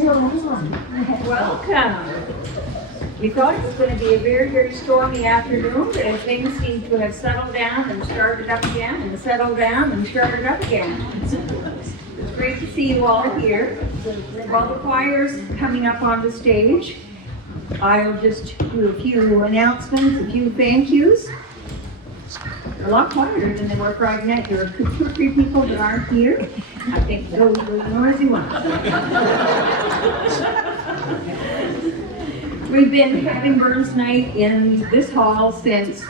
Welcome. We thought it was going to be a very, very stormy afternoon, but as things seem to have settled down and started up again, and settled down and started up again. It's great to see you all here. While the choir's coming up on the stage, I'll just do a few announcements, a few thank yous. They're a lot quieter than they were Friday night. There are 2 or 3 people that aren't here. I think those were the noisy ones. We've been having Burns Night in this hall since,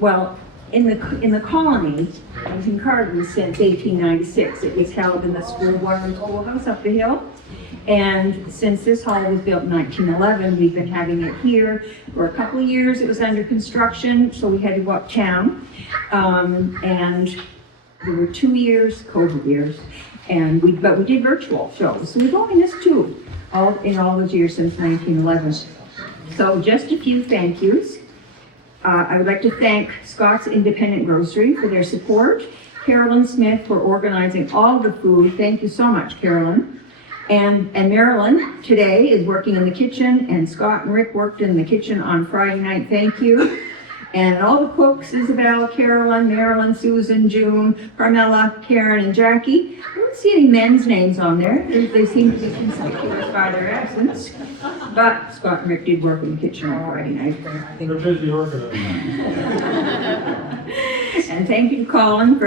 well, in the colony in Kincardine since 1896. It was held in the schoolhouse up the hill. And since this hall was built in 1911, we've been having it here for a couple of years. It was under construction, so we had to go uptown. And there were 2 years, COVID years, but we did virtual shows. So we've only missed 2 in all those years since 1911. So just a few thank yous. I would like to thank Scott's Independent Grocery for their support. Carolyn Smith for organizing all the food. Thank you so much, Carolyn. And Marilyn today is working in the kitchen, and Scott and Rick worked in the kitchen on Friday night. Thank you. And all the cooks, Isabel, Carolyn, Marilyn, Susan, June, Carmela, Karen, and Jackie. I don't see any men's names on there. They seem to be conspicuous by their absence. But Scott and Rick did work in the kitchen on Friday night. They're busy organizing. And thank you to Colin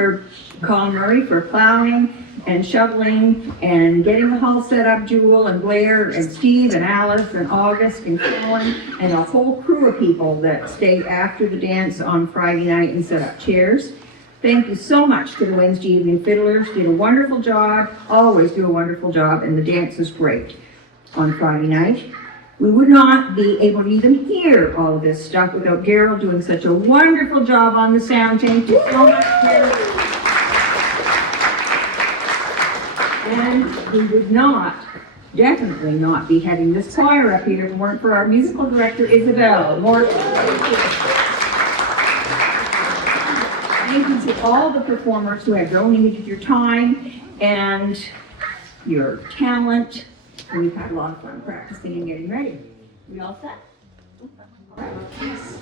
Murray for plowing and shoveling and getting the hall set up, Jewel and Blair and Steve and Alice and August and Colin and a whole crew of people that stayed after the dance on Friday night and set up chairs. Thank you so much to the Wednesday evening fiddlers. Did a wonderful job, always do a wonderful job, and the dance was great on Friday night. We would not be able to even hear all of this stuff without Garold doing such a wonderful job on the sound. Thank you so much, Garold. And we would definitely not be having this choir up here if it weren't for our musical director, Isabel Morton. Thank you to all the performers who have donated your time and your talent. And we've had a lot of fun practicing and getting ready. We all set? All right. Yes.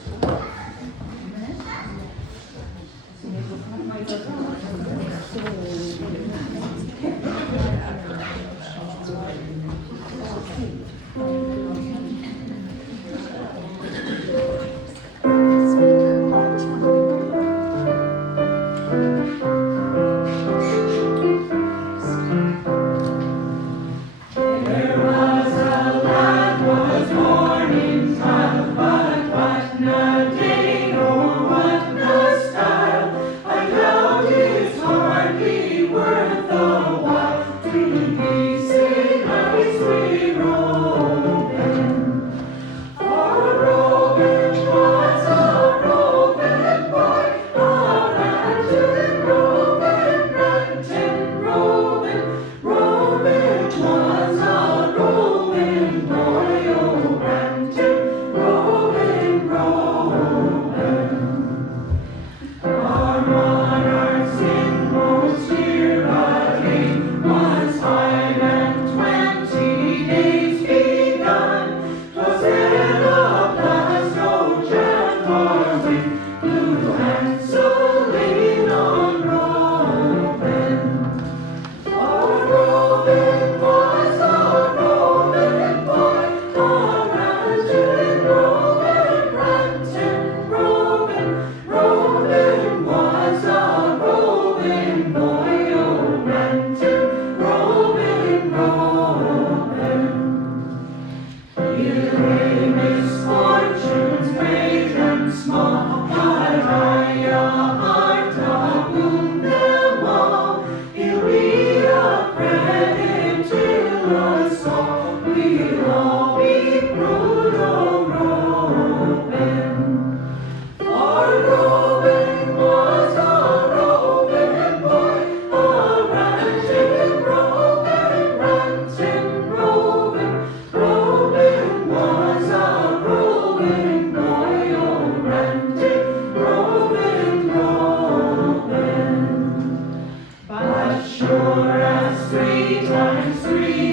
Sure as 3 times 3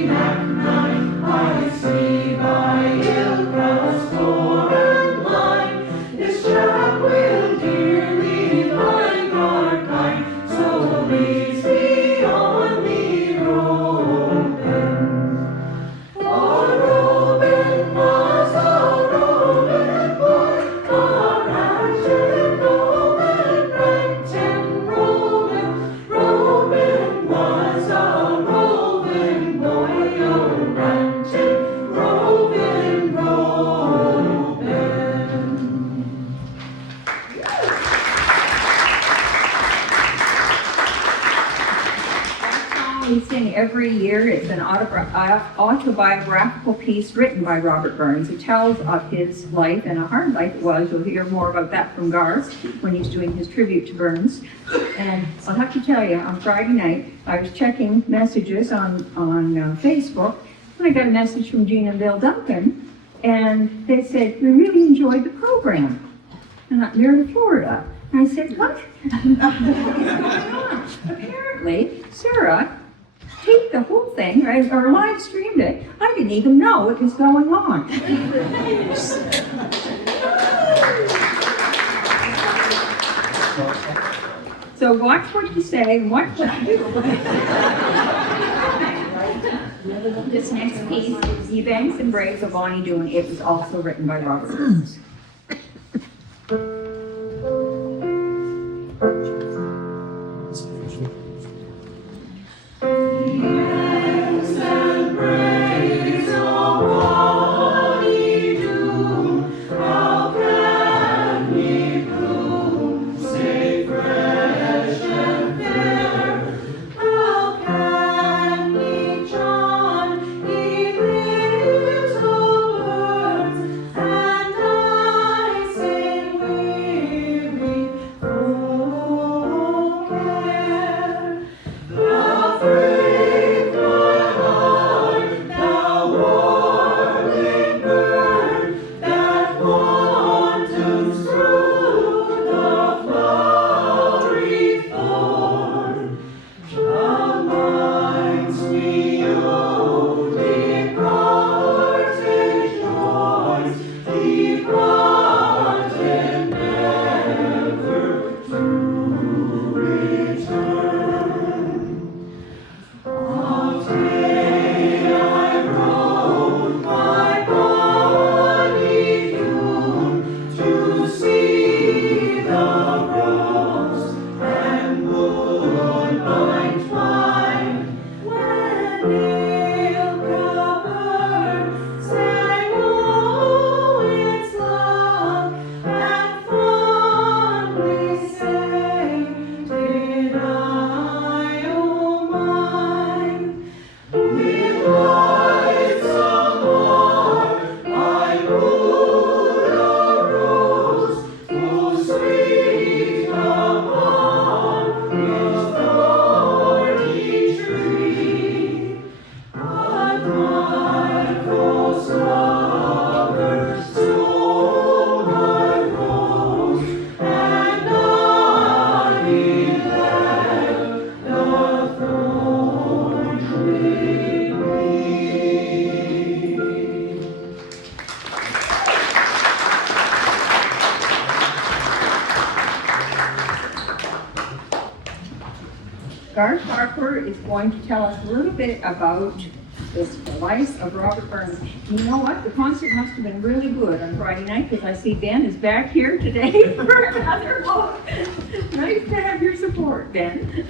we sing every year. It's an autobiographical piece written by Robert Burns. It tells of his life, and a hard life it was. You'll hear more about that from Garth when he's doing his tribute to Burns. And I'll have to tell you, on Friday night, I was checking messages on Facebook, and I got a message from Jean and Bill Duncan, and they said, "We really enjoyed the program." And they're in Florida. And I said, "What?" Apparently, Sarah taped the whole thing, right, or live streamed it. I didn't even know it was going on. So watch what you say and watch what you do. This next piece, Ye Banks and Braes of Bonnie Doon, it was also written by Robert Burns. Garth Farquhar is going to tell us a little bit about the life of Robert Burns. And you know what? The concert must have been really good on Friday night because I see Ben is back here today for another look. Nice to have your support, Ben.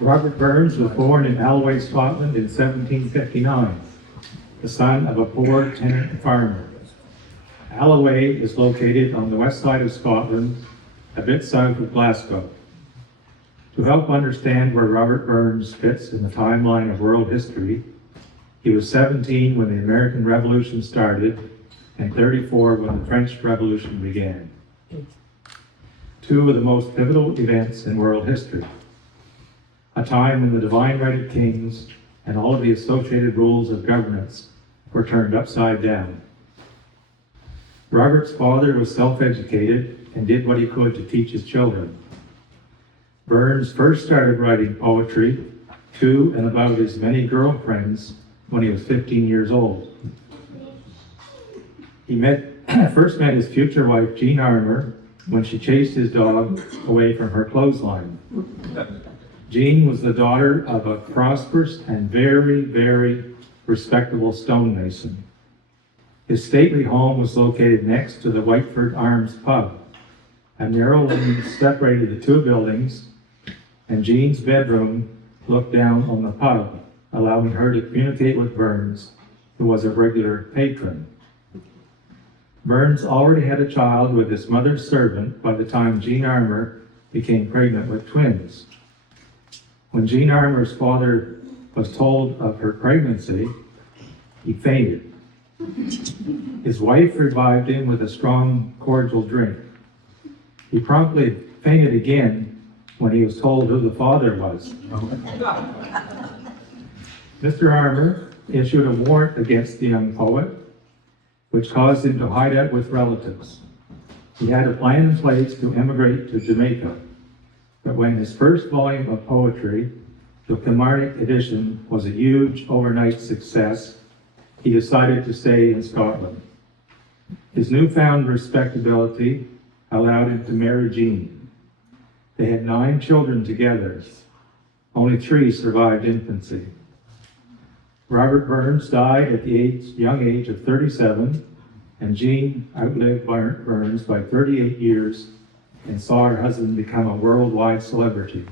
Robert Burns was born in Alloway, Scotland in 1759, the son of a poor tenant farmer. Alloway is located on the west side of Scotland, a bit south of Glasgow. To help understand where Robert Burns fits in the timeline of world history, he was 17 when the American Revolution started and 34 when the French Revolution began. Two of the most pivotal events in world history. A time when the divine right of kings and all of the associated rules of governance were turned upside down. Robert's father was self-educated and did what he could to teach his children. Burns first started writing poetry to and about his many girlfriends when he was 15 years old. He first met his future wife, Jean Armour, when she chased his dog away from her clothesline. Jean was the daughter of a prosperous and very, very respectable stonemason. His stately home was located next to the Whiteford Arms pub. A narrow lane separated the two buildings, and Jean's bedroom looked down on the pub, allowing her to communicate with Burns, who was a regular patron. Burns already had a child with his mother's servant by the time Jean Armour became pregnant with twins. When Jean Armour's father was told of her pregnancy, he fainted. His wife revived him with a strong, cordial drink. He promptly fainted again when he was told who the father was. Mr. Armour issued a warrant against the young poet, which caused him to hide out with relatives. He had a plan in place to emigrate to Jamaica, but when his first volume of poetry, the Kilmarnock edition, was a huge overnight success, he decided to stay in Scotland. His newfound respectability allowed him to marry Jean. They had 9 children together. Only 3 survived infancy. Robert Burns died at the young age of 37, and Jean outlived Burns by 38 years and saw her husband become a worldwide celebrity.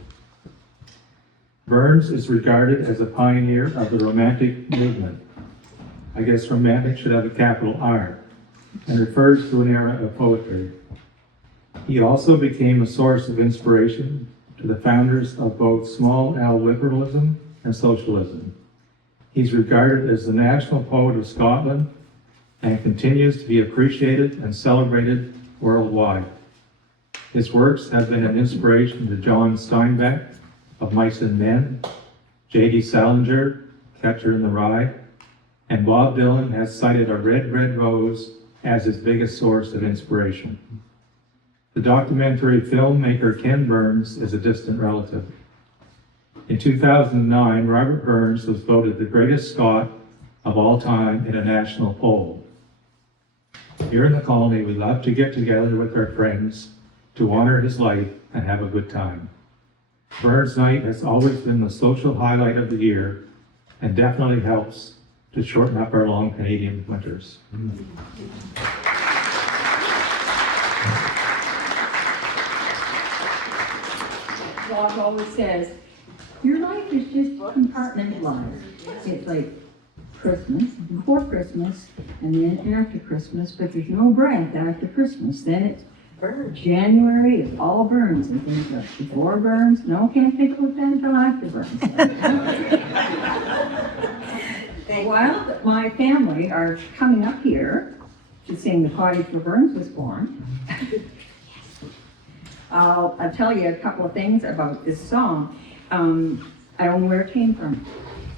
Burns is regarded as a pioneer of the Romantic movement. I guess romantic should have a capital R, and refers to an era of poetry. He also became a source of inspiration to the founders of both small L liberalism and socialism. He's regarded as the national poet of Scotland and continues to be appreciated and celebrated worldwide. His works have been an inspiration to John Steinbeck of Mice and Men, J.D. Salinger, Catcher in the Rye, and Bob Dylan has cited a red, red rose as his biggest source of inspiration. The documentary filmmaker Ken Burns is a distant relative. In 2009, Robert Burns was voted the greatest Scot of all time in a national poll. Here in the colony, we love to get together with our friends to honor his life and have a good time. Burns Night has always been the social highlight of the year and definitely helps to shorten up our long Canadian winters. Bob always says, your life is just compartmentalized. It's like Christmas, before Christmas, and then after Christmas, but there's no breath after Christmas. Then it's January, it's all Burns, and things like before Burns, no, can't think of that until after Burns. While my family are coming up here to sing the cottage where Burns was born, I'll tell you a couple of things about this song. I don't know where it came from,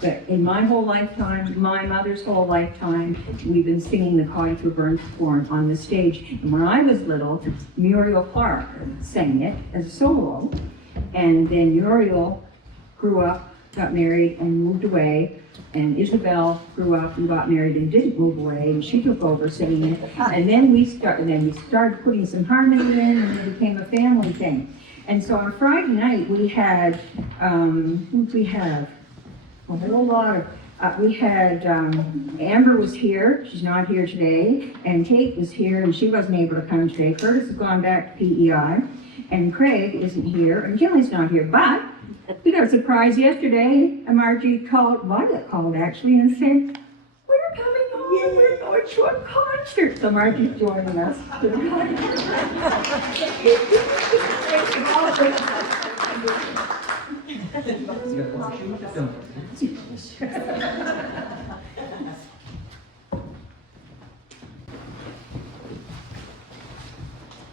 but in my whole lifetime, my mother's whole lifetime, we've been singing the cottage where Burns was born on the stage. And when I was little, Muriel Clark sang it as a solo, and then Muriel grew up, got married, and moved away. And Isabel grew up and got married and didn't move away, and she took over singing it. And then we started putting some harmony in, and it became a family thing. And so on Friday night, we had, who did we have? A whole lot of, we had, Amber was here, she's not here today, and Kate was here, and she wasn't able to come today. Curtis has gone back to PEI, and Craig isn't here, and Kelly's not here, but we got a surprise yesterday, and Margie called, Violet called actually, and said, we're coming home, we're going to a concert. So Margie's joining us to the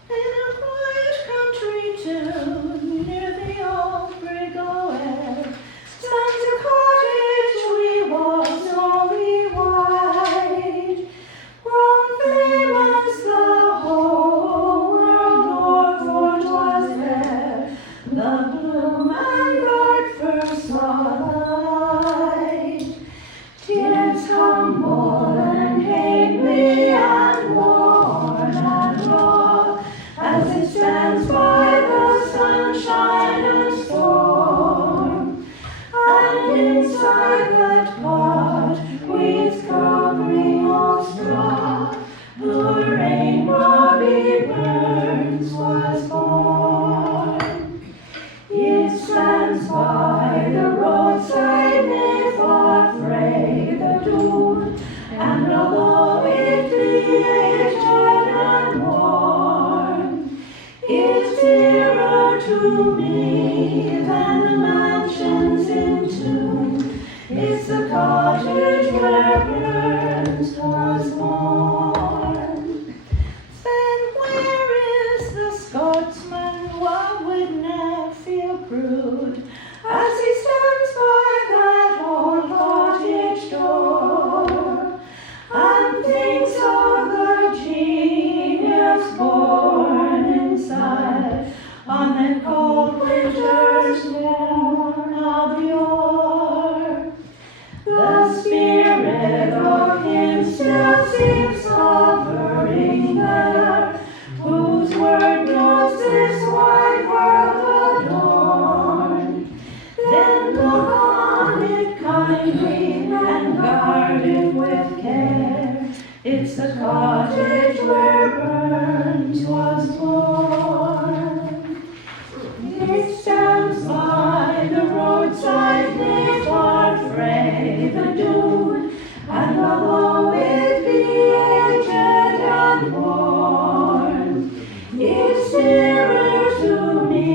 In a quiet country tune near the old Brigoet stands a cottage we walk snowy wide, grown famous the whole world o'er, for 'twas there the bloom and bird first saw the light. Tears humble and haley and worn and raw, as it stands by the sunshine and storm, and inside that cot weeds grow green all strong. to me than the mansions in tune. It's the cottage where Burns was born. Then where is the Scotsman? One would never feel crude as he stands by that old cottage door and thinks of the genius born inside on that cold winter's morn of yore. The spirit of him still seems hovering there, whose word knows this wide world adorn. Then look on it kindly and guard it with care. It's the cottage where Burns was born. It stands by the roadside, knit or fray the dune, and although it be aged and worn, it's dearer to me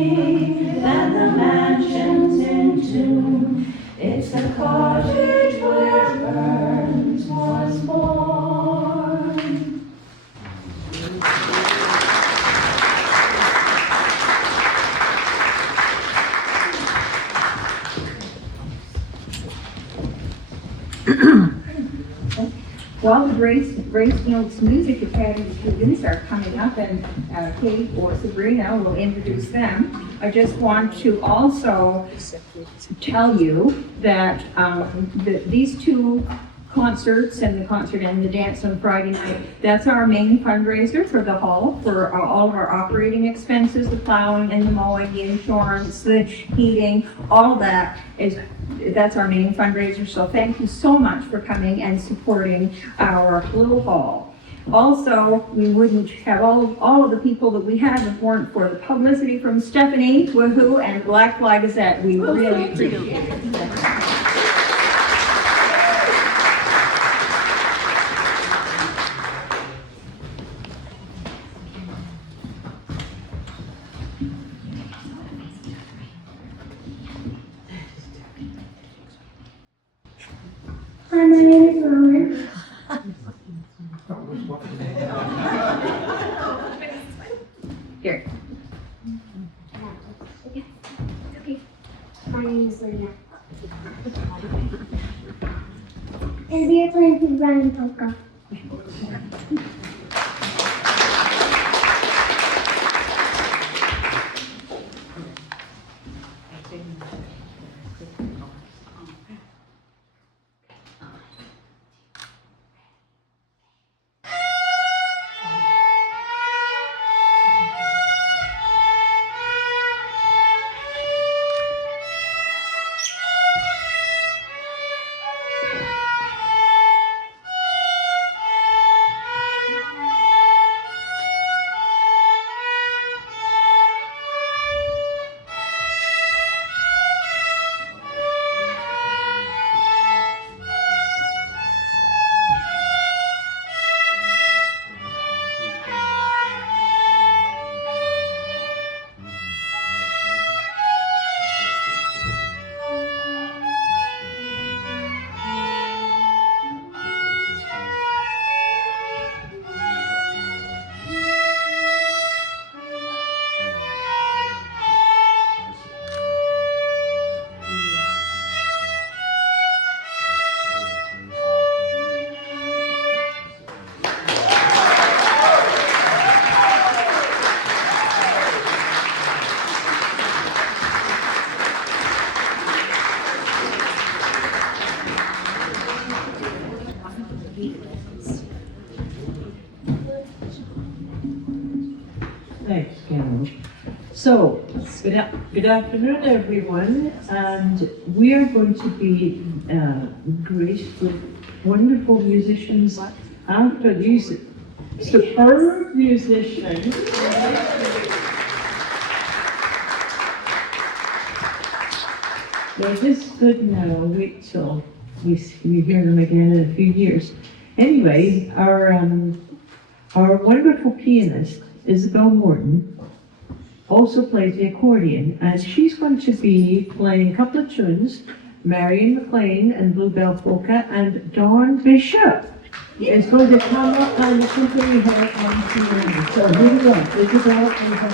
than the mansions in tune. It's the cottage where Burns was born. Well, the Grace Notes Music Academy students are coming up, and Kate or Sabrina will introduce them. I just want to also tell you that these two concerts, and the concert and the dance on Friday night, that's our main fundraiser for the hall, for all of our operating expenses, the plowing and the mowing, the insurance, the heating, all that that's our main fundraiser. So thank you so much for coming and supporting our little hall. Also, we wouldn't have all of the people that we have if it weren't for the publicity from Stephanie, Woohoo, and Black Flag Gazette. We really appreciate it. Hi, my name is Rowan. Here. Okay. My name is Lena. And we are playing to Brian Polka. Thanks, Carol. So, good afternoon, everyone, and we are going to be graced with wonderful musicians after these superb musicians. They're just good now. Wait till you hear them again in a few years. Anyway, our wonderful pianist, Isabel Morton, also plays the accordion, and she's going to be playing a couple of tunes, Marion McLean and Bluebell Polka, and Dawn Bishop is going to come up and accompany her on scene. So here we go, Isabel and her.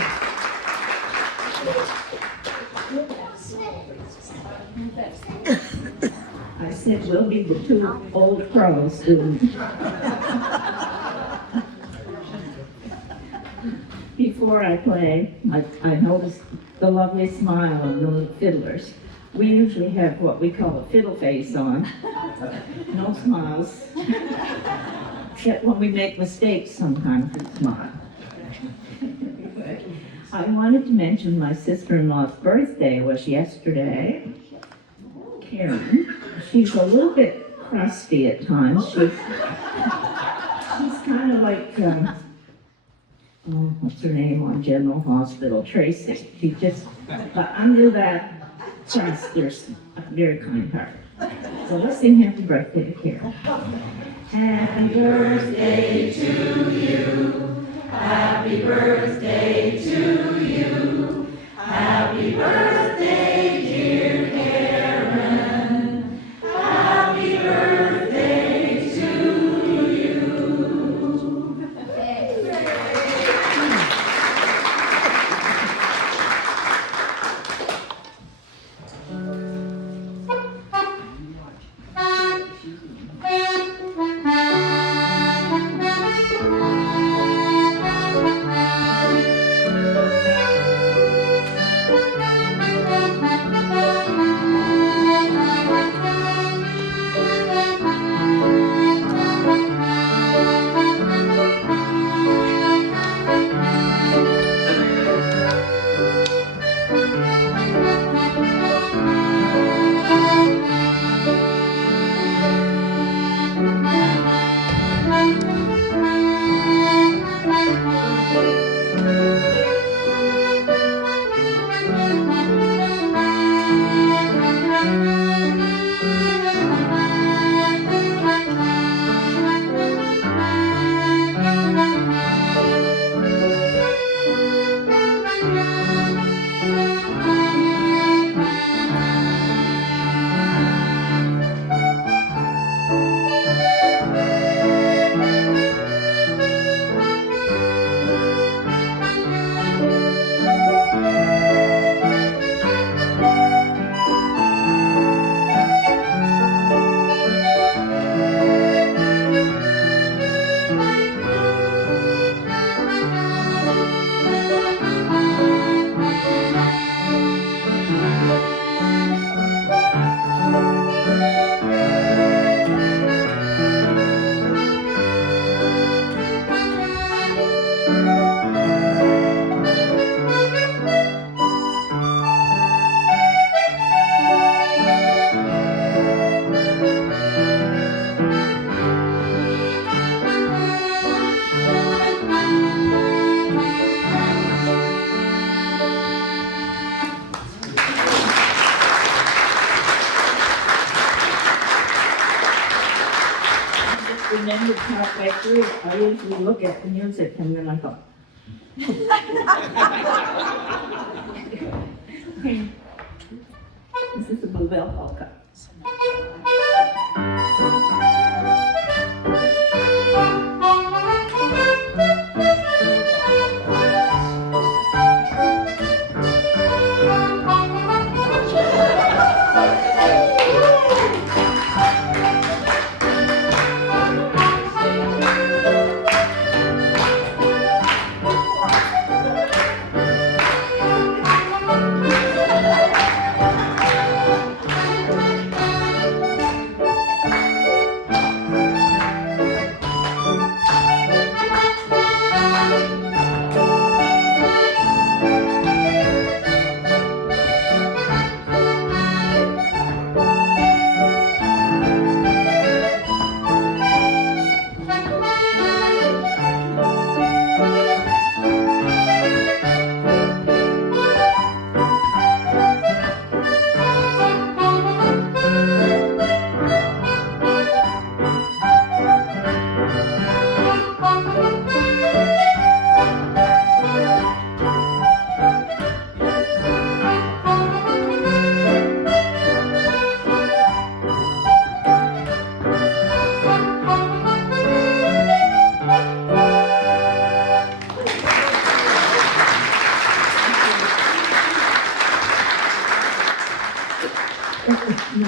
I said we'll be the two old pros doing. Before I play, I noticed the lovely smile of the little fiddlers. We usually have what we call a fiddle face on. No smiles. Except when we make mistakes, sometimes we smile. I wanted to mention my sister-in-law's birthday was yesterday. Carolyn. She's a little bit crusty at times. She's kind of like, what's her name on General Hospital? Tracy. She just, but under that crust, there's a very kind heart. So let's sing Happy Birthday to Carol. Happy birthday to you. Happy birthday to you. Happy birthday, dear Karen. Happy birthday to you. Remembered halfway through, I usually look at the music and then I go. Okay. This is the Bluebell Polka.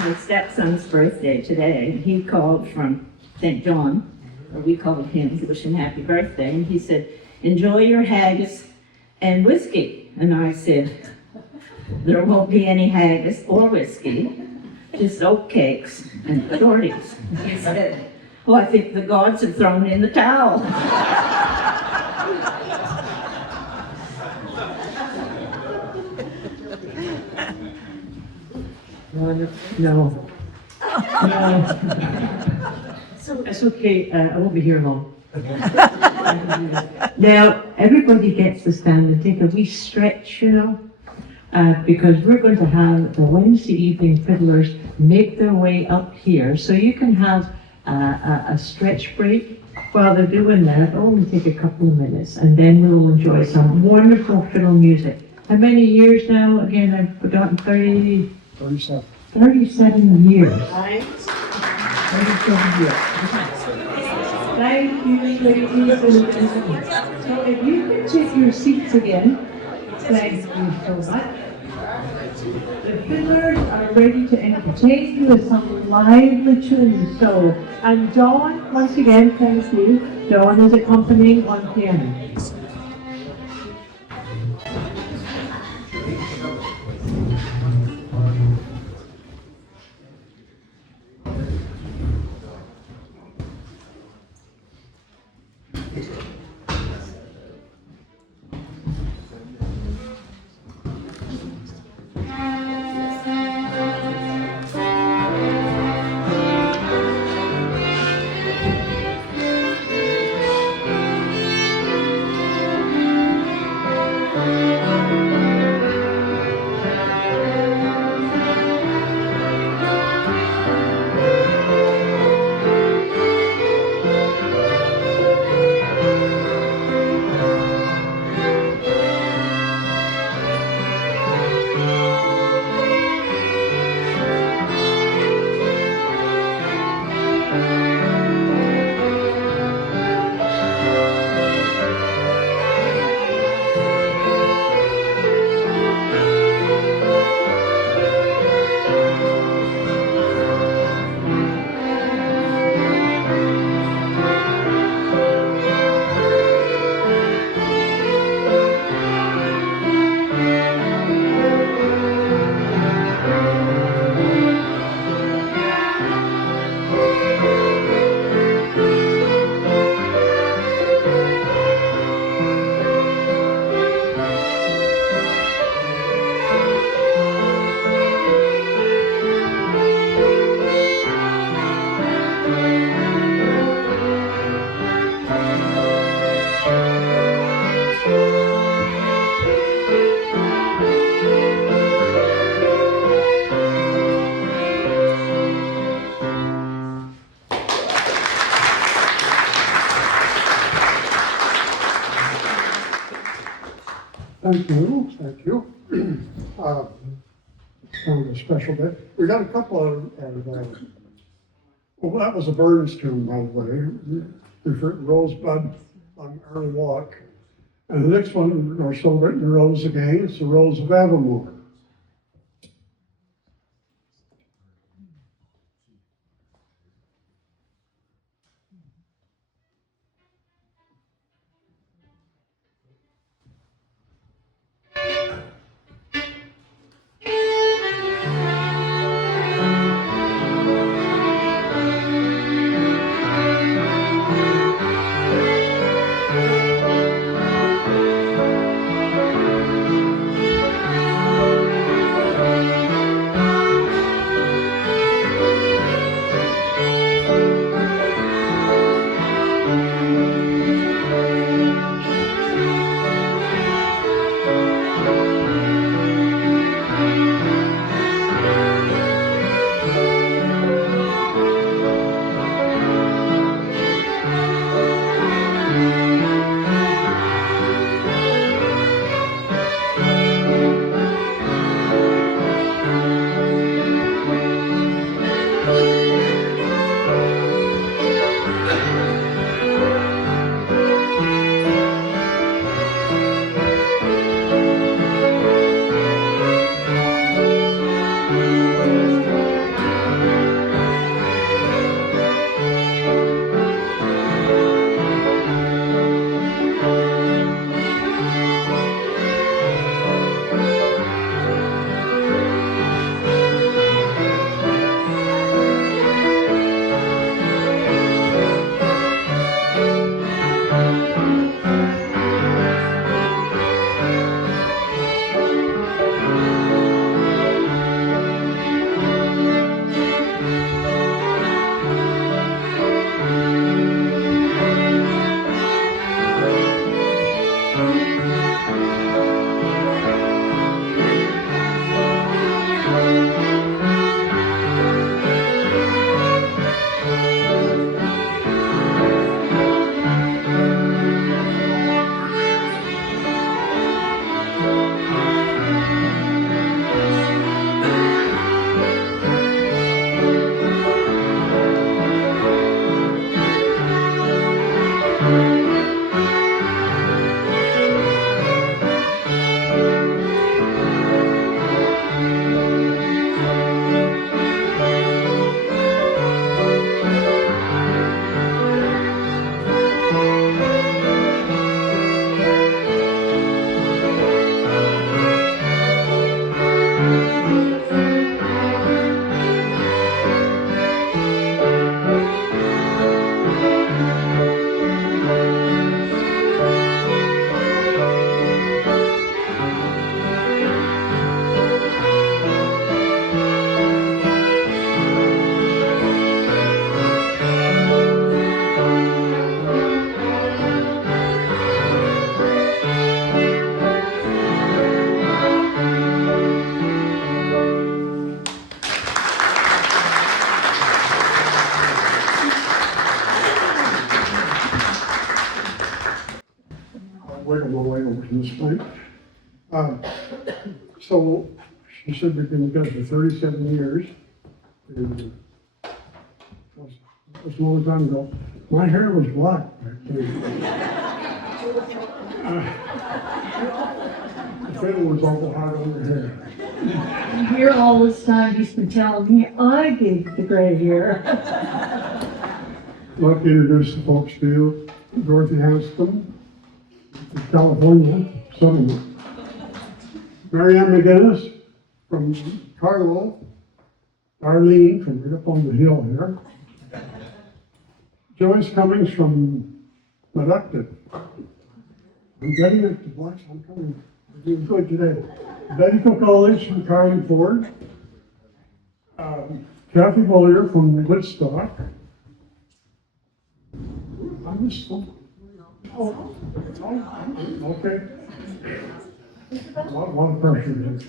my stepson's birthday today, and he called from St. John, or we called him to wish him happy birthday, and he said, "Enjoy your haggis and whiskey." And I said, "There won't be any haggis or whiskey, just oatcakes and shorties." He said, "Well, I think the gods have thrown in the towel." No. That's okay, I won't be here long. Now, everybody gets to stand and take a wee stretch, because we're going to have the Wednesday evening fiddlers make their way up here, so you can have a stretch break while they're doing that. It'll only take a couple of minutes, and then we'll enjoy some wonderful fiddle music. How many years now? Again, I've forgotten, 37 years. 37 years. Thank you, ladies and gentlemen. So if you can take your seats again, thank you so much. The fiddlers are ready to entertain you with some lively tunes. So, and Dawn, once again, thank you. Dawn is accompanying on piano. Thank you. Kind of a special day. We got a couple of well, that was a Burns tune, by the way. We've written Rosebud on Early Walk. And the next one, we're still written Rose again. It's the Rose of Evermore. Wiggle my way over to this point. So she said we've been together for 37 years. And was a long time ago. My hair was black back then. The fiddle was awful hard on her hair. Here all this time, he's been telling me I gave the gray hair. I'd like to introduce the folks to you. Dorothy Hanscom, California, Settlement. Marianne McGinnis from Carlo. Darlene from right up on the hill here. Joyce Cummings from Meductic. I'm getting it to blacks, I'm coming. I'm doing good today. Betty College from Carlin Ford. Kathy Bollier from Woodstock. I missed one. Oh, okay. A lot of pressure there.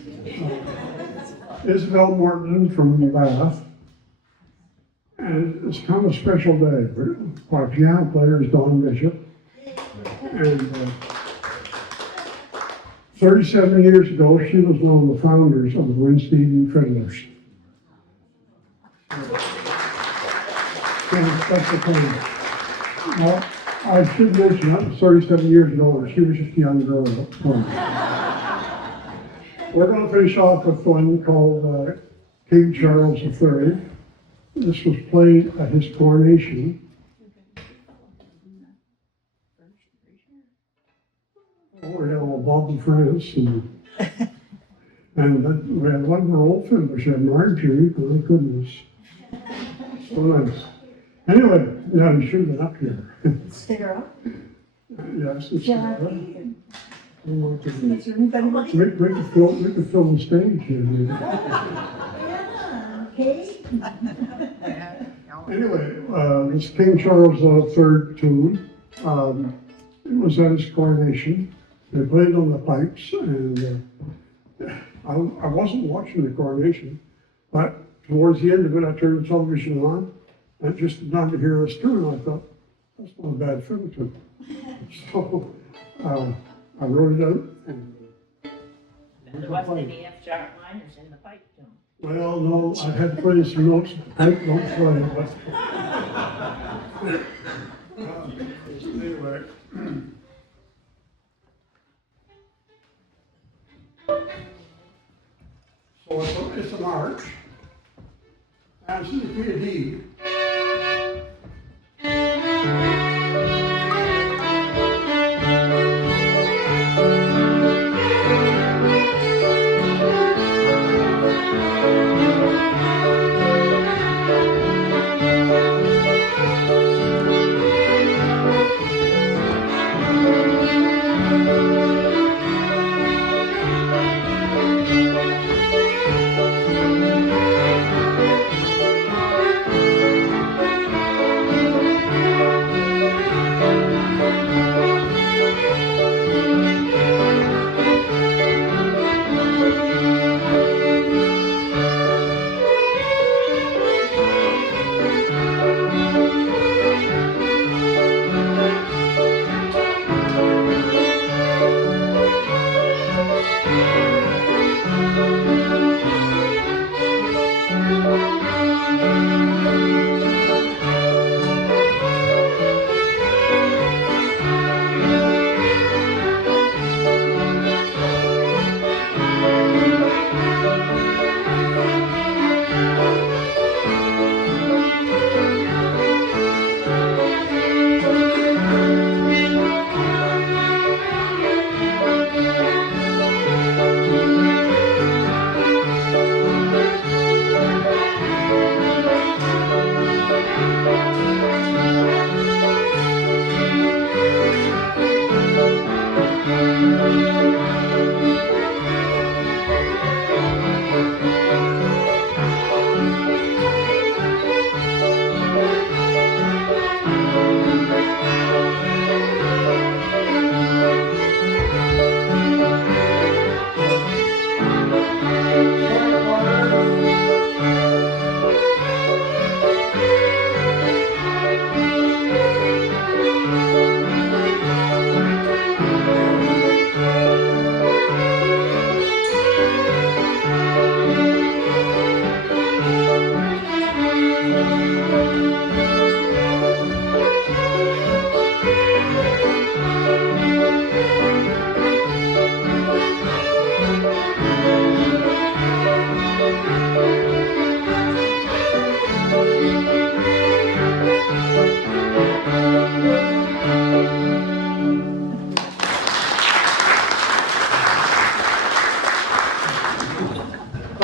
Isabel Morton from Bath. And it's kind of a special day. Our piano player is Don Bishop. And 37 years ago, she was one of the founders of the Wednesday Evening Fiddlers. That's the thing. Well, I should mention that was 37 years ago, she was just a young girl. We're going to finish off with one called King Charles III. This was played at his coronation. Oh, we had all Bob and France, and we had one of our old fiddlers, we had Marjorie, my goodness. So nice. Anyway, yeah, you should have been up here. Sarah, Yes, it's. Jackie, We is there anybody like could fill the stage here. okay? Anyway, this King Charles III tune, it was at his coronation. They played on the pipes, and I wasn't watching the coronation, but towards the end of it, I turned the television on, and just in time to hear this tune, I thought, that's not a bad fiddle tune. So I wrote it out. And There wasn't any F sharp minors in the pipe tune. well, no, I had to put in some notes. I don't play, but anyway. So it's a march. And this is the key of D.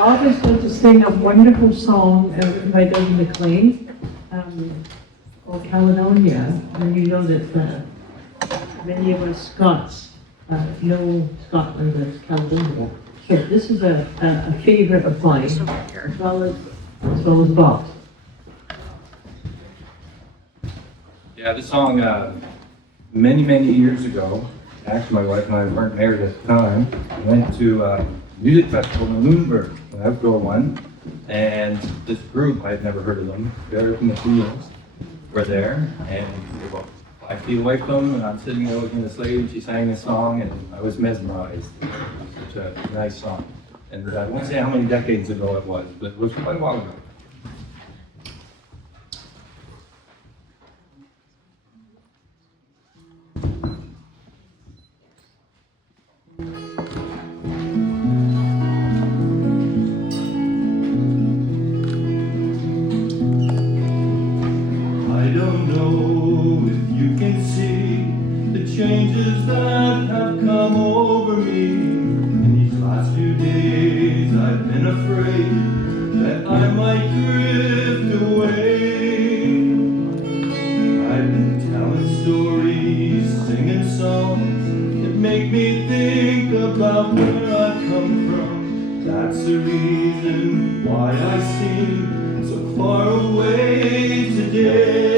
Bob is going to sing a wonderful song written by Duncan McLean called Caledonia. And you know that many of us Scots know Scotland as Caledonia. So this is a favourite of mine, as well as Bob's. Yeah, this song, many, many years ago, actually my wife and I weren't married at the time, we went to a music festival in Lunenburg, an outdoor one, and this group, I'd never heard of them, Barrett and the Fields, were there, and they were 5 feet away from them, and I'm sitting there looking at this lady, and she sang this song, and I was mesmerized. Such a nice song. And I won't say how many decades ago it was, but it was quite a while ago. Changes that have come over me in these last few days. I've been afraid that I might drift away. I've been telling stories, singing songs that make me think about where I've come from. That's the reason why I seem so far away today.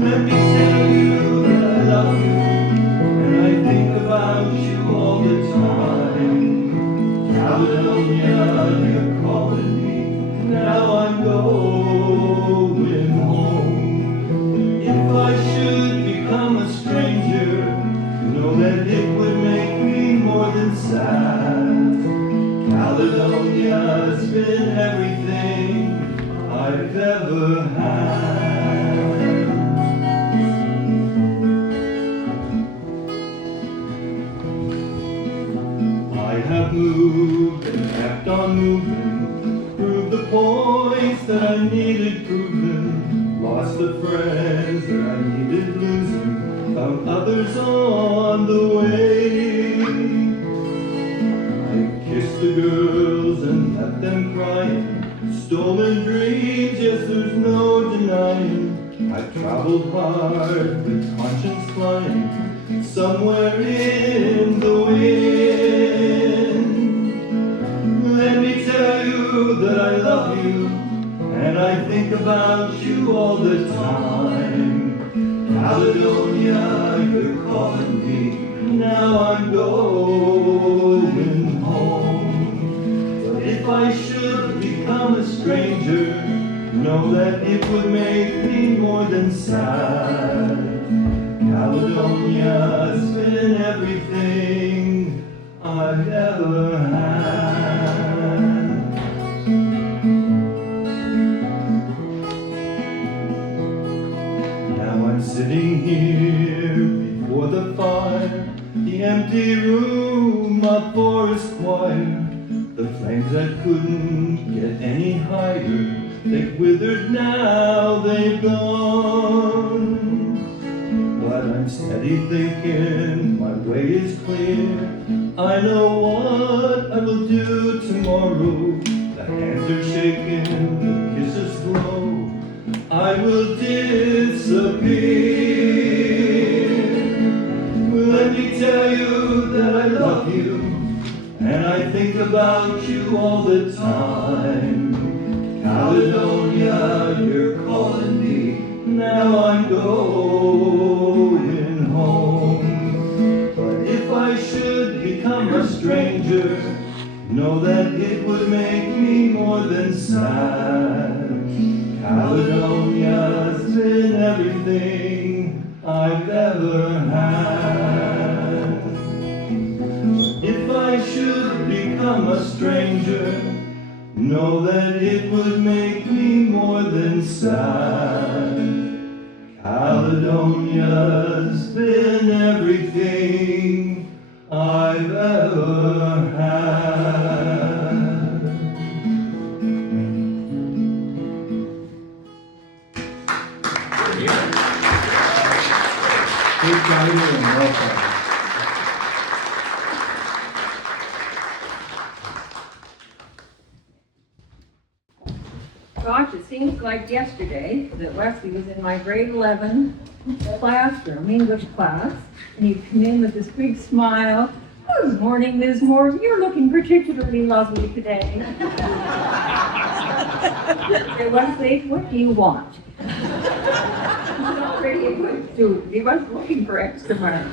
Let me tell you that I love you, and I think about you all the time. Caledonia, you're calling me, now I'm going home. If I should become a stranger, know that it would make me more than sad. Caledonia's been everything I've ever had. I have moved and kept on moving, proved the points that I needed proven, lost the friends that I needed losing, found others on the way. I've kissed the girls and left them crying, stolen dreams, yes, there's no denying. I've traveled hard with conscience flying, somewhere in the wind. Let me tell you that I love you, and I think about you all the time. Caledonia, you're calling me, now I'm going home. But if I should become a stranger, know that it would make me more than sad. Caledonia's been everything I've ever had. Now I'm sitting here before the fire, the empty room, my forest choir, the flames that couldn't get any higher, they've withered now, they've gone. But I'm steady thinking, my way is clear. I know what I will do tomorrow. The hands are shaking, the kisses flow. I will disappear. Let me tell you that I love you, and I think about you all the time. Caledonia, you're calling me, now I'm going home. But if I should become a stranger, know that it would make me more than sad. Caledonia's been everything I've ever had. If I should become a stranger, know that it would make me more than sad. Caledonia's been everything I've ever had. Good Friday and welcome. seems like yesterday that Wesley was in my grade 11 classroom, English class, and he'd come in with this big smile. Good morning, Ms. Morton. You're looking particularly lovely today. Say, Wesley, what do you want? He's already a good student. He wasn't looking for extra marks.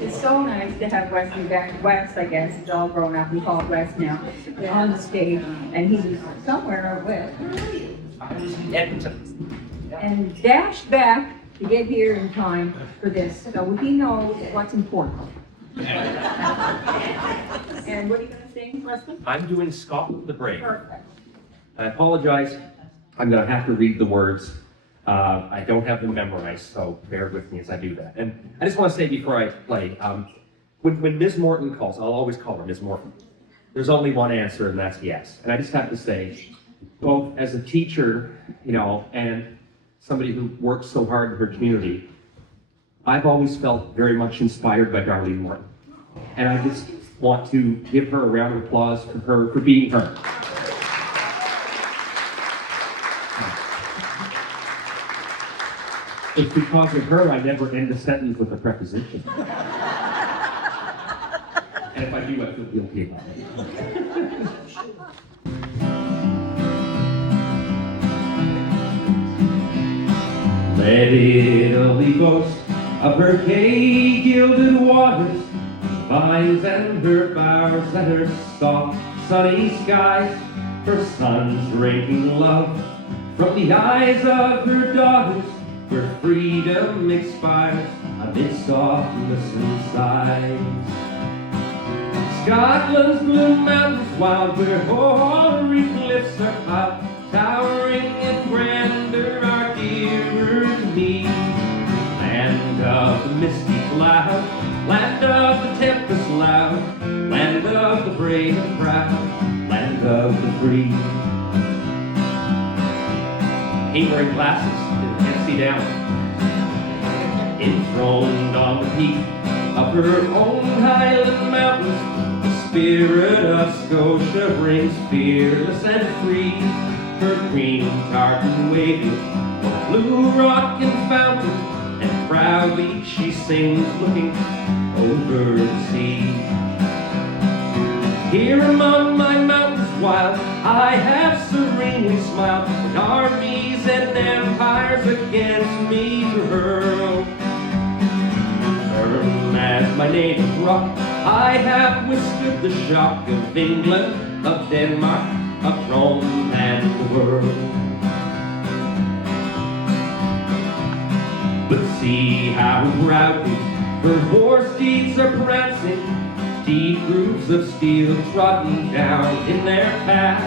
It's so nice to have Wesley back. Wes, I guess, he's all grown up. We call it Wes now. They're on the stage, and he's somewhere with. And dashed back to get here in time for this, so he knows what's important. And what are you going to sing, Wesley? I'm doing Scott the Brave. Perfect. I apologize. I'm going to have to read the words. I don't have them memorized, so bear with me as I do that. And I just want to say before I play, when Ms. Morton calls, I'll always call her Ms. Morton. There's only one answer, and that's yes. And I just have to say, both as a teacher, and somebody who works so hard in her community, I've always felt very much inspired by Darlene Morton. And I just want to give her a round of applause for being her. It's because of her I never end a sentence with a preposition. And if I do, I feel guilty about it. Let Italy boast of her gay-gilded waters, vines and her bowers and her soft, sunny skies, her sons drinking love from the eyes of her daughters, where freedom expires amid softness and sighs. Scotland's blue mountains wild, where hoary cliffs are piled, towering in grandeur are dearer to me. Land of the misty cloud, land of the tempest loud, land of the brave and proud, land of the free. Ain't wearing glasses, can't see down. Enthroned on the peak of her own Highland mountains, the spirit of Scotia rings fearless and free. Her green tartan waving on blue rock and fountain, and proudly she sings looking over the sea. Here among my mountains wild, I have serenely smiled when armies and empires against me to hurl. Firm as my native rock, I have withstood the shock of England, of Denmark, of Rome and the world. But see how proudly her war steeds are prancing, deep grooves of steel trodden down in their path.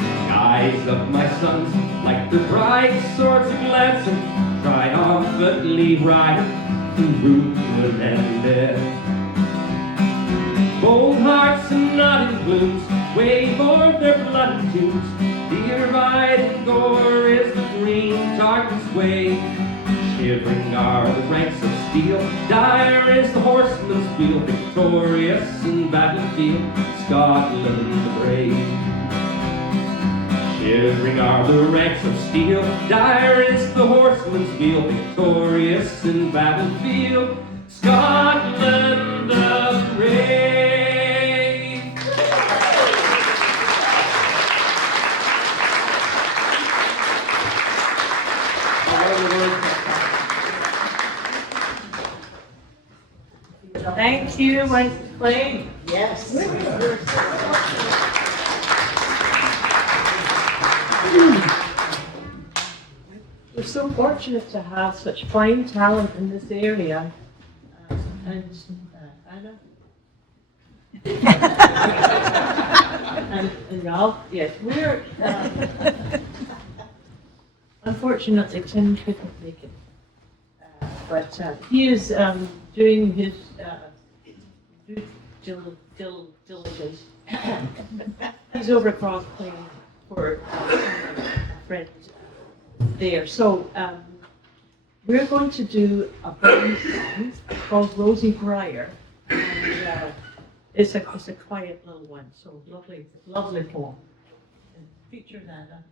The eyes of my sons, like their bright swords glancing, triumphantly ride through ruin and death. Bold hearts and nodding plumes wave o'er their bloody tombs. Deer-eyed and gore is the green tartan's way. Shivering are the ranks of steel, dire is the horseman's wheel, victorious in battlefield, Scotland the brave. Shivering are the ranks of steel, dire is the horseman's wheel, victorious in battlefield, Scotland the brave. Thank you, Wesley. Yes. We're so fortunate to have such fine talent in this area. And Anna? and Ralph, yes, we're unfortunately Tim couldn't make it. But he is doing his due diligence. He's over across playing for a friend there. So we're going to do a band song called Rosie Briar. And, it's a quiet little one, so lovely poem. Feature Nana.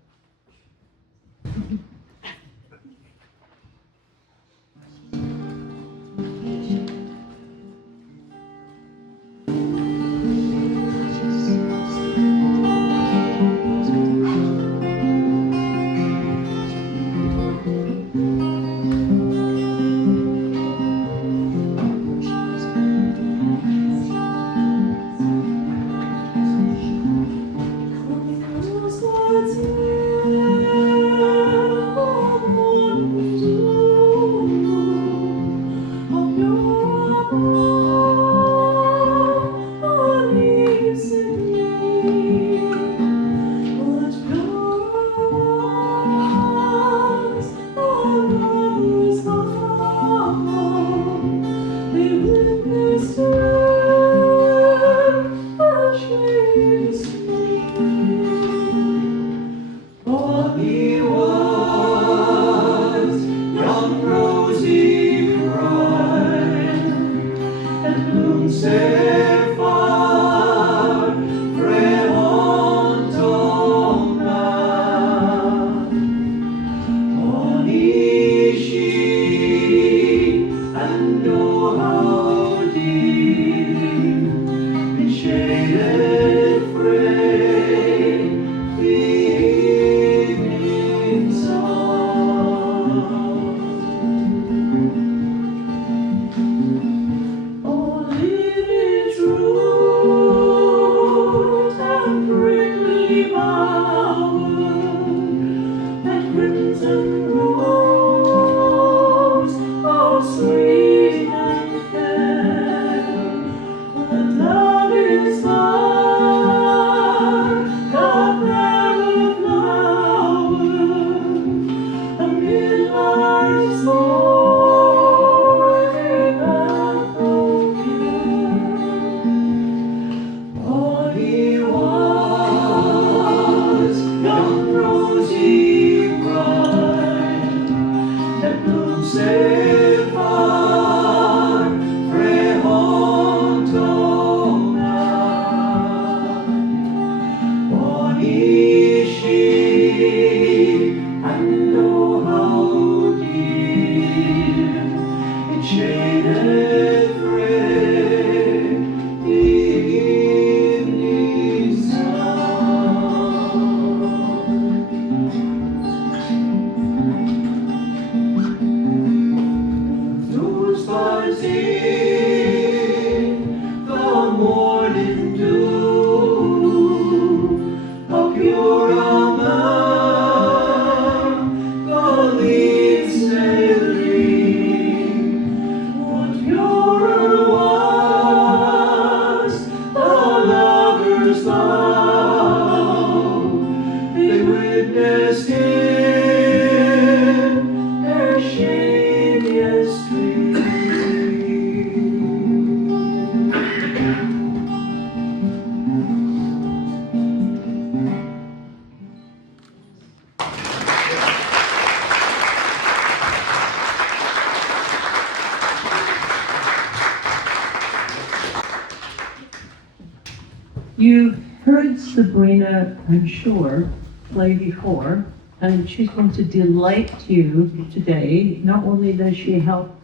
You heard Sabrina, I'm sure, play before, and she's going to delight you today. Not only does she help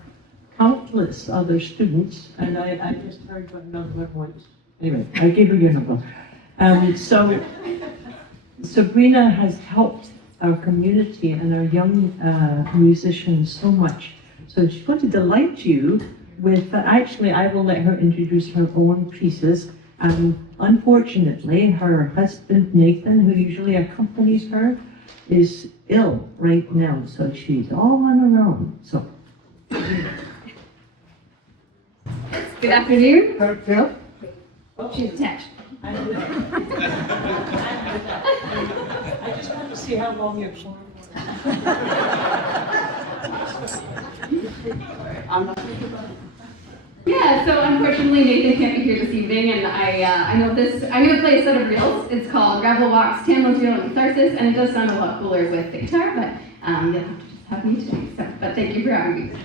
countless other students, and I just heard what number once. Anyway, I gave her your number. So Sabrina has helped our community and our young musicians so much. So she's going to delight you with, actually I will let her introduce her own pieces. Unfortunately, her husband Nathan, who usually accompanies her, is ill right now, so she's all on her own. So. Good afternoon. Yeah. Oh, she's attached. I just want to see how long you're for. Yeah, so unfortunately Nathan can't be here this evening, and I know to play a set of reels. It's called Gravel Walks, Tamlin, and Catharsis, and it does sound a lot cooler with the guitar, but you'll have to just have me today. So, but thank you for having me.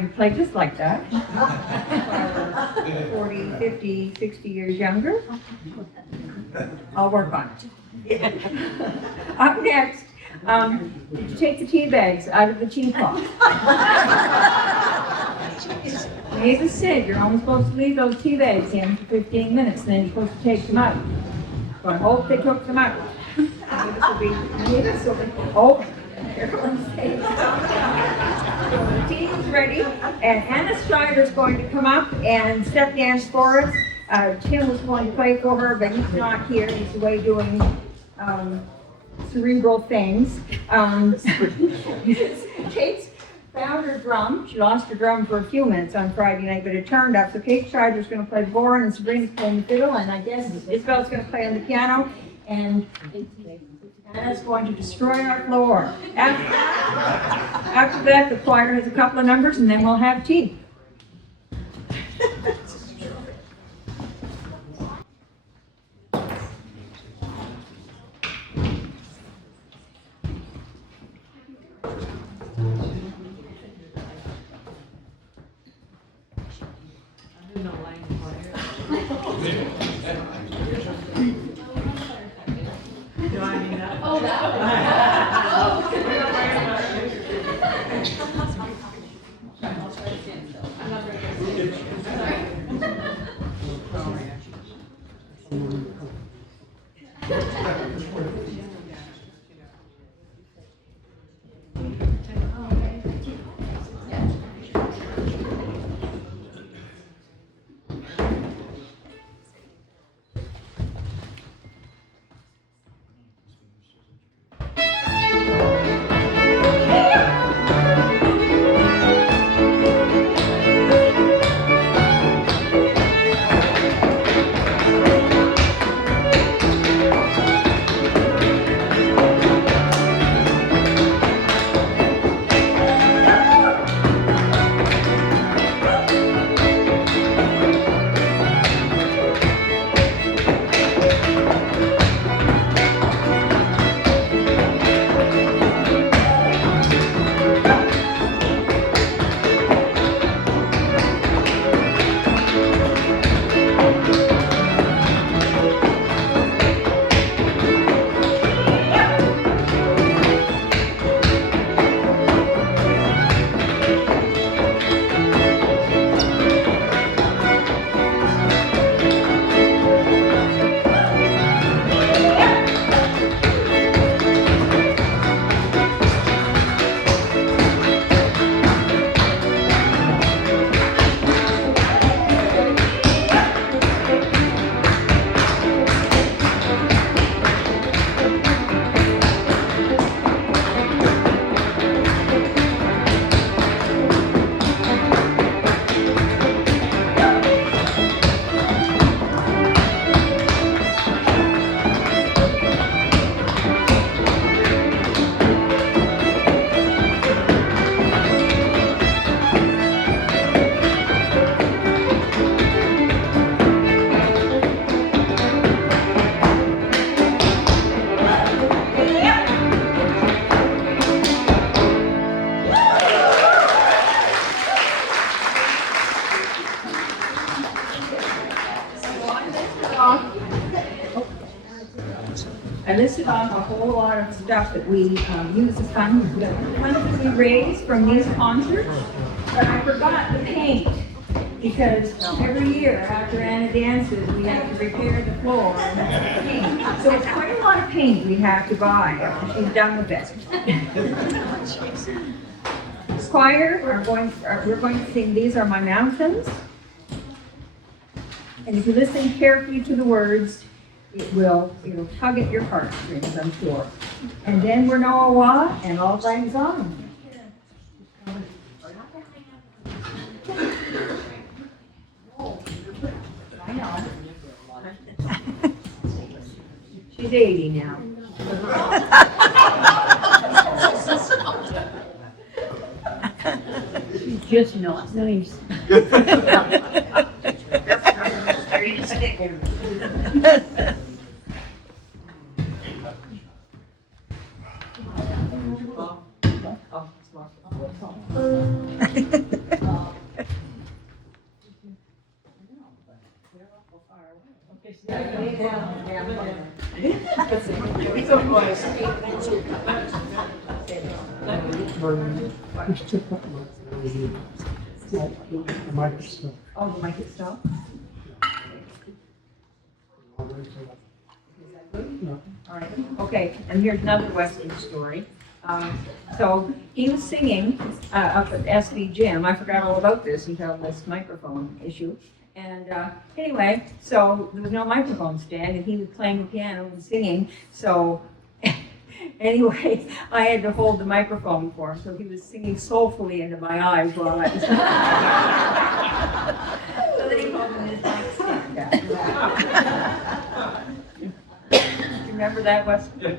I could play just like that. 40, 50, 60 years younger. I'll work on it. Up next, did you take the tea bags out of the teapot? Mavis said you're only supposed to leave those tea bags in for 15 minutes, and then you're supposed to take them out. So I hope they took them out. Mavis will be, oh, Carolyn's saying. So the team is ready, and Anna Scheidler's going to come up and step dance for us. Tim was going to play for her, but he's not here. He's away doing cerebral things. Kate's found her drum. She lost her drum for a few minutes on Friday night, but it turned up. So Kate Scheidler's going to play Boren, and Sabrina's playing the fiddle, and I guess Isabel's going to play on the piano, and Anna's going to destroy our floor. After that, the choir has a couple of numbers, and then we'll have tea. I listed off a whole lot of stuff that we use as funds that we raise from these concerts, but I forgot the paint, because every year after Anna dances, we have to repair the floor and paint. So it's quite a lot of paint we have to buy after she's done with it. The choir we're going to sing "These Are My Mountains," and if you listen carefully to the words, it'll tug at your heartstrings, I'm sure. And then we're Noah Wah and all things on. I know. She's 80 now. She's just not nice. Just took that the microscope. Oh, the mic itself? All right, okay, and here's another Western story. So he was singing up at SV Gym. I forgot all about this until this microphone issue. And anyway, so there was no microphone stand, and he was playing the piano and singing. So anyway, I had to hold the microphone for him, so he was singing soulfully into my eyes while I was. So then he called me his mic stand after that. Do you remember that, Wes? Yeah.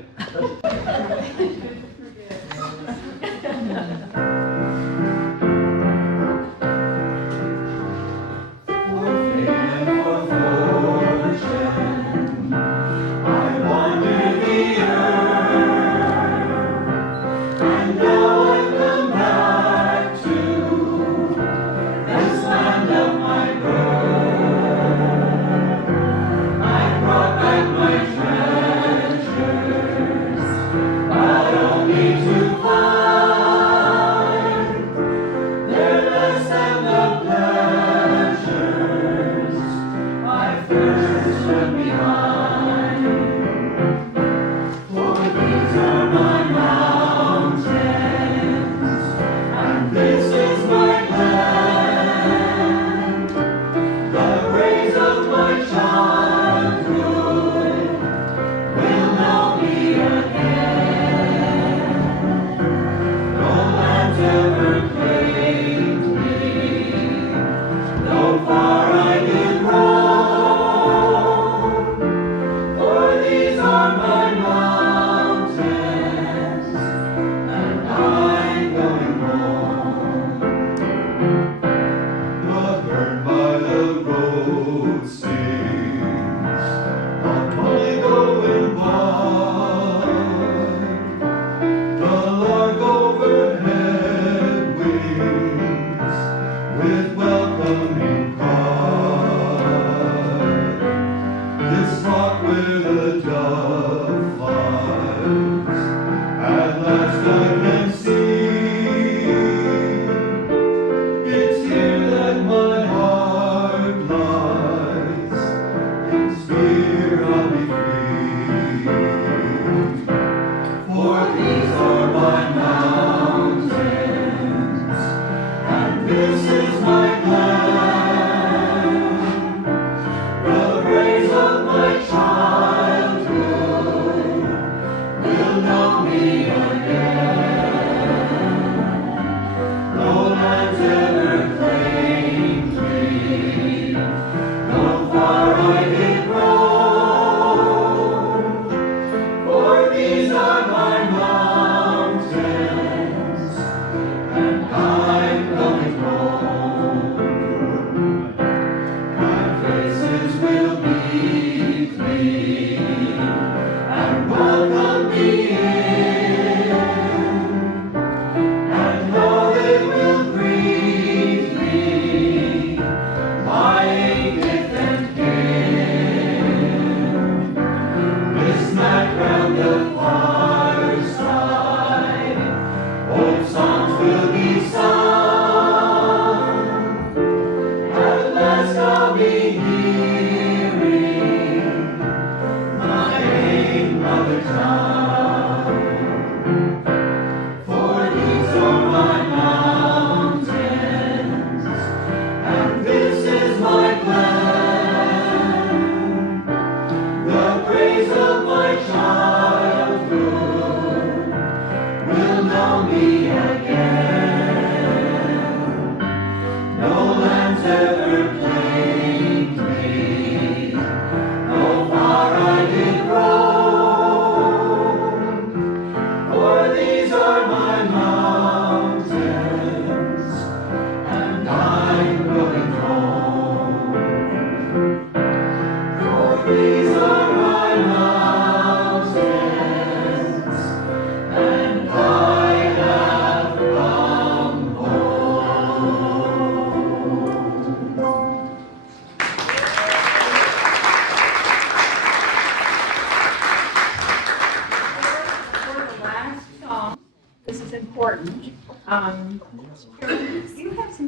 This is my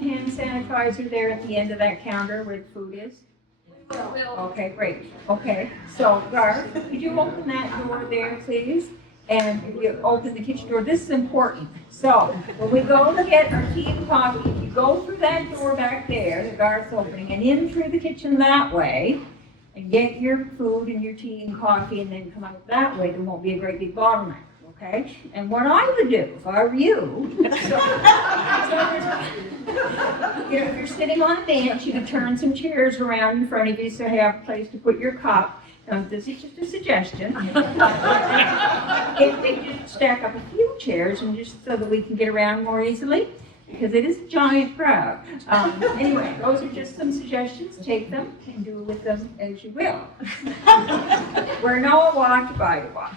hand sanitizer there at the end of that counter where the food is? Okay, great. Okay, so Garth, could you open that door there, please? And if you open the kitchen door, this is important. So when we go to get our tea and coffee, if you go through that door back there, that Garth's opening, and in through the kitchen that way, and get your food and your tea and coffee, and then come out that way, there won't be a great big bottleneck. Okay? And what I would do if I were you, if you're sitting on a bench, you could turn some chairs around in front of you so you have a place to put your cup. Now, this is just a suggestion. If they just stack up a few chairs and just so that we can get around more easily, because it is a giant crowd. Anyway, those are just some suggestions. Take them and do with them as you will. We're no watch by watch.